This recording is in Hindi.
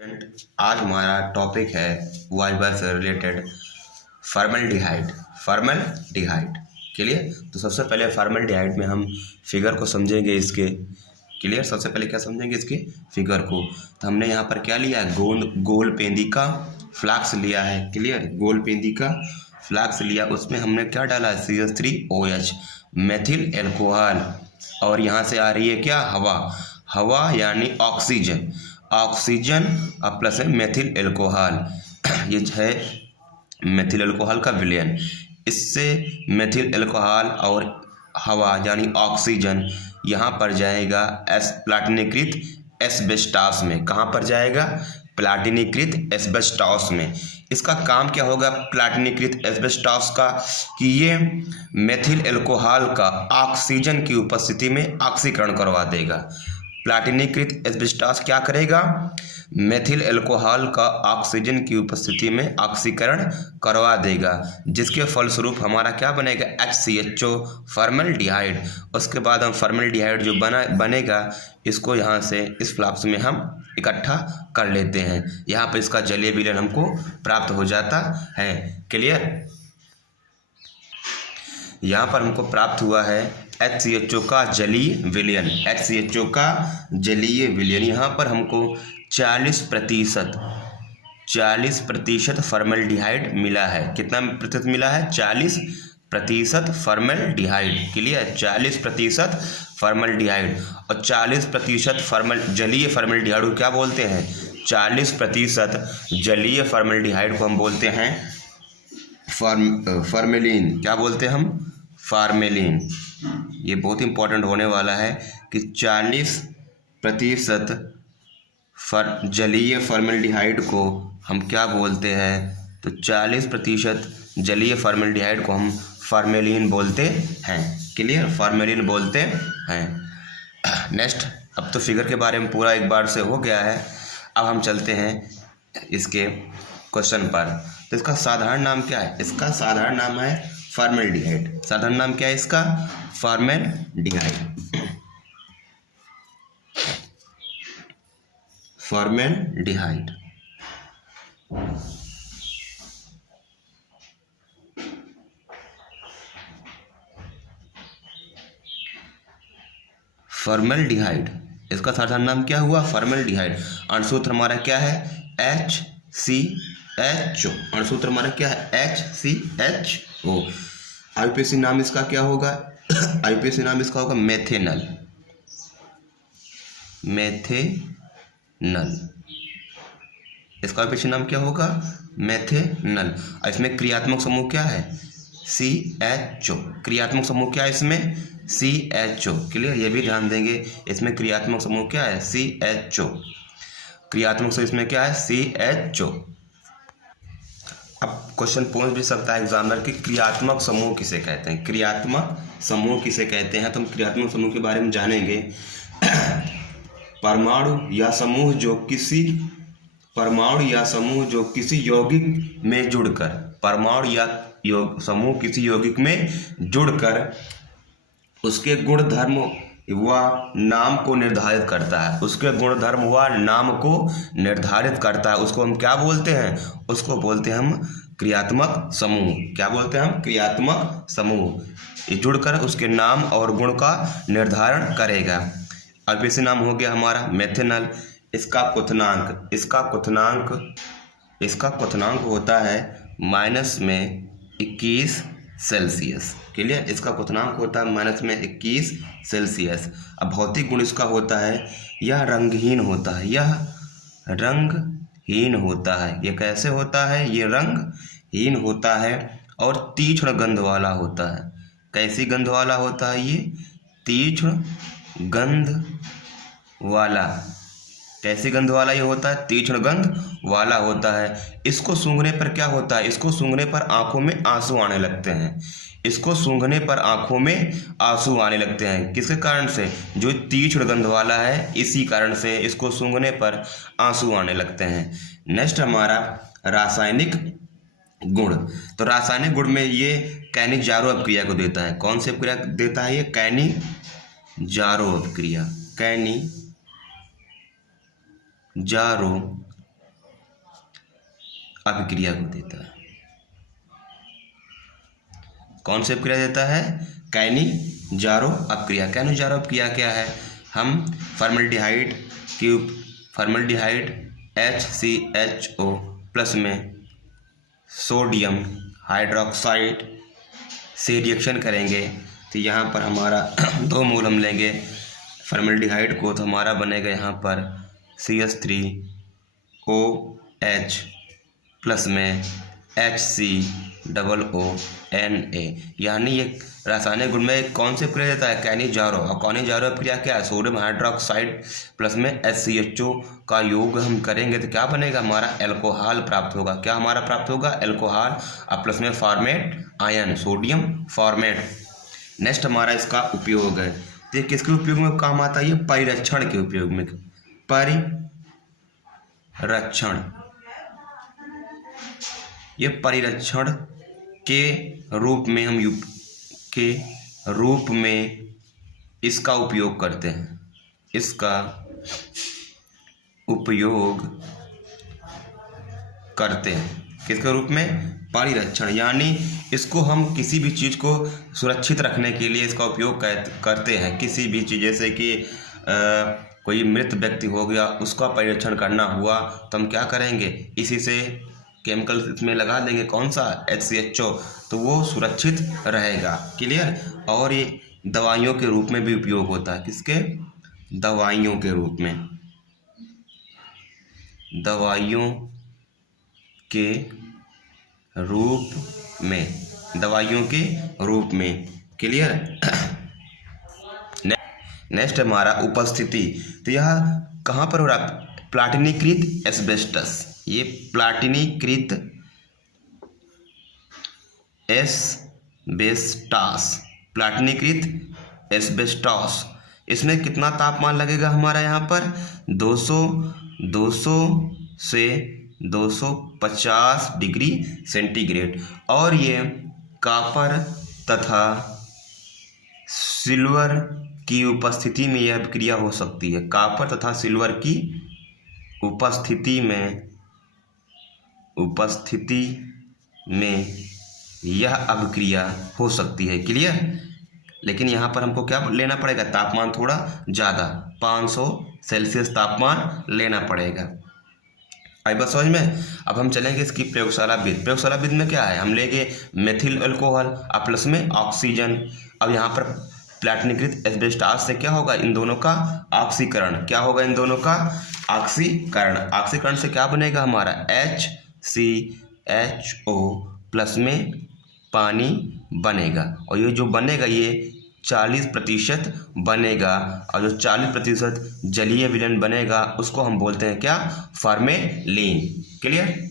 आज हमारा टॉपिक है वाइवा से रिलेटेड फॉर्मल्डिहाइड। Formaldehyde clear. तो सबसे पहले फॉर्मल्डिहाइड में हम फिगर को समझेंगे इसके। क्लियर। सबसे पहले क्या समझेंगे इसके फिगर को। तो हमने यहाँ पर क्या लिया है, गोल पेंदी का फ्लाक्स लिया है। क्लियर। गोल पेंदी का फ्लाक्स लिया, उसमें हमने क्या डाला है, CH3OH मेथिल एल्कोहल। और यहाँ से आ रही है क्या, हवा यानी ऑक्सीजन। ऑक्सीजन और प्लस है मेथिल एल्कोहल। ये है मेथिल एल्कोहल का विलयन। इससे मेथिल एल्कोहल और हवा यानी ऑक्सीजन यहाँ पर जाएगा प्लाटिनीकृत एस्बेस्टॉस में। कहाँ पर जाएगा, प्लाटिनीकृत एस्बेस्टॉस में। इसका काम क्या होगा प्लाटिनीकृत एस्बेस्टॉस का, कि ये मेथिल एल्कोहल का ऑक्सीजन की उपस्थिति में ऑक्सीकरण करवा देगा। प्लाटिनीकृत एस्बेस्टॉस क्या करेगा, मेथिल एल्कोहल का ऑक्सीजन की उपस्थिति में ऑक्सीकरण करवा देगा, जिसके फलस्वरूप हमारा क्या बनेगा, HCHO फॉर्मल्डिहाइड। उसके बाद हम फॉर्मल्डिहाइड जो बनेगा, इसको यहाँ से इस फ्लास्क में हम इकट्ठा कर लेते हैं। यहाँ पर इसका जलीय विलयन हमको प्राप्त हो जाता है। क्लियर। यहाँ पर हमको प्राप्त हुआ है HCHO का जलीय विलयन। HCHO का जलीय विलयन यहाँ पर हमको 40% फॉर्मल्डिहाइड मिला है। कितना प्रतिशत मिला है, 40% फॉर्मल्डिहाइड। क्लियर। 40% फॉर्मल्डिहाइड। और 40% जलीय फॉर्मल्डिहाइड को क्या बोलते हैं, 40% जलीय फॉर्मल्डिहाइड को हम बोलते हैं फॉर्मेलिन। क्या बोलते हैं हम, फॉर्मेलिन। ये बहुत इंपॉर्टेंट होने वाला है कि 40% जलीय फॉर्मल्डिहाइड को हम क्या बोलते हैं, तो 40% जलीय फॉर्मल्डिहाइड को हम फॉर्मेलिन बोलते हैं। क्लियर। फॉर्मेलिन बोलते हैं। नेक्स्ट, अब तो फिगर के बारे में पूरा एक बार से हो गया है। अब हम चलते हैं इसके क्वेश्चन पर। तो इसका साधारण नाम क्या है, इसका साधारण नाम है फॉर्मल्डिहाइड। साधारण नाम क्या है इसका, फॉर्मल्डिहाइड। फॉर्मल्डिहाइड। फॉर्मल्डिहाइड, इसका साधारण नाम क्या हुआ, फॉर्मल्डिहाइड। अणुसूत्र हमारा क्या है, HCHO। अणुसूत्र हमारा क्या है, HCHO। IUPAC नाम इसका क्या होगा, IUPAC नाम इसका होगा मेथेनल। इसका IUPAC नाम क्या होगा, मेथेनल। और इसमें क्रियात्मक समूह क्या है, CHO। क्रियात्मक समूह क्या है इसमें, CHO। क्लियर। ये भी ध्यान देंगे, इसमें क्रियात्मक समूह क्या है, CHO। क्रियात्मक समूह इसमें क्या है, CHO। अब क्वेश्चन पूछ भी सकता है एग्जामिनर कि क्रियात्मक समूह किसे कहते हैं, क्रियात्मक समूह किसे कहते हैं। तो हम क्रियात्मक समूह के बारे में जानेंगे। परमाणु या समूह जो किसी यौगिक में जुड़कर, परमाणु या समूह किसी यौगिक में जुड़कर उसके गुणधर्म व नाम को निर्धारित करता है, उसके गुणधर्म व नाम को निर्धारित करता है, उसको हम क्या बोलते हैं, उसको बोलते हैं हम क्रियात्मक समूह। क्या बोलते हैं हम, क्रियात्मक समूह। ये जुड़कर उसके नाम और गुण का निर्धारण करेगा। IUPAC नाम हो गया हमारा मेथेनल। इसका क्वथनांक होता है -21 सेल्सियस। क्लियर। इसका क्वथनांक होता है -21 सेल्सियस। अब भौतिक गुण इसका होता है, यह रंगहीन होता है। ये कैसे होता है, ये रंगहीन होता है और तीक्ष्ण गंध वाला होता है। कैसी गंध वाला होता है, ये तीक्ष्ण गंध वाला। कैसी गंध वाला ये होता है, तीक्ष्ण गंध वाला होता है। इसको सूंघने पर क्या होता है, इसको सूंघने पर आंखों में आंसू आने लगते हैं। किसके कारण से, जो तीक्ष्ण गंध वाला है, इसी कारण से इसको सूंघने पर आंसू आने लगते हैं। नेक्स्ट हमारा रासायनिक गुण। तो रासायनिक गुण में ये कैनिजारो अपक्रिया को देता है। कौन सी अपक्रिया देता है, ये कैनिजारो अपक्रिया। कैनिजारो अभिक्रिया को देता है। कौन सी अभिक्रिया देता है? कैनिजारो अभिक्रिया। कैनिजारो अभिक्रिया क्या है? हम फॉर्मल्डिहाइड HCHO प्लस में सोडियम हाइड्रोक्साइड से रिएक्शन करेंगे तो यहाँ पर हमारा 2 मोल हम लेंगे फॉर्मल्डिहाइड को, तो हमारा बनेगा यहाँ पर CH3OH प्लस में HCOONA। यानी ये रासायनिक गुण में कौन से अभिक्रिया देता है? कैनिजारो। और कैनिजारो अभिक्रिया क्या है? सोडियम हाइड्रोक्साइड प्लस में HCHO का योग हम करेंगे तो क्या बनेगा? हमारा एल्कोहल प्राप्त होगा। क्या हमारा प्राप्त होगा? एल्कोहल। और प्लस में format ion, sodium format. Next हमारा इसका उपयोग है, तो ये किसके उपयोग में काम आता है? ये परिरक्षण के उपयोग में। परिरक्षण, ये परिरक्षण के रूप में हम इसका उपयोग करते हैं। इसका उपयोग करते हैं किसके रूप में? परिरक्षण। यानी इसको हम किसी भी चीज़ को सुरक्षित रखने के लिए इसका उपयोग करते हैं। किसी भी चीज़, जैसे कि कोई मृत व्यक्ति हो गया, उसका परिरक्षण करना हुआ तो हम क्या करेंगे? इसी से केमिकल इसमें लगा देंगे। कौन सा? HCHO, तो वो सुरक्षित रहेगा। क्लियर। और ये दवाइयों के रूप में भी उपयोग होता है। किसके? दवाइयों के रूप में। दवाइयों के रूप में, दवाइयों के रूप में। क्लियर। नेक्स्ट हमारा उपस्थिति, तो यह कहाँ पर हो रहा है? प्लाटिनीकृत एस्बेस्टस। ये प्लाटिनीकृत एस्बेस्टस, प्लाटिनीकृत एस्बेस्टस, इसमें कितना तापमान लगेगा हमारा? यहाँ पर 200 से 250 डिग्री सेंटीग्रेड। और ये कॉपर तथा सिल्वर की उपस्थिति में यह अभिक्रिया हो सकती है। कॉपर तथा सिल्वर की उपस्थिति में यह अभिक्रिया हो सकती है। क्लियर। लेकिन यहाँ पर हमको क्या लेना पड़ेगा? तापमान थोड़ा ज़्यादा, 500 सेल्सियस तापमान लेना पड़ेगा। आई बात समझ में? अब हम चलेंगे इसकी प्रयोगशाला विधि। प्रयोगशाला विधि में क्या है? हम लेंगे मेथिल अल्कोहल और प्लस में ऑक्सीजन। अब यहाँ पर प्लाटिनीकृत एस्बेस्टस से क्या होगा? इन दोनों का ऑक्सीकरण। क्या होगा? इन दोनों का ऑक्सीकरण। ऑक्सीकरण से क्या बनेगा हमारा? HCHO प्लस में पानी बनेगा। और ये जो बनेगा ये 40% बनेगा। और जो 40% जलीय विलयन बनेगा उसको हम बोलते हैं क्या? फॉर्मेलिन। क्लियर।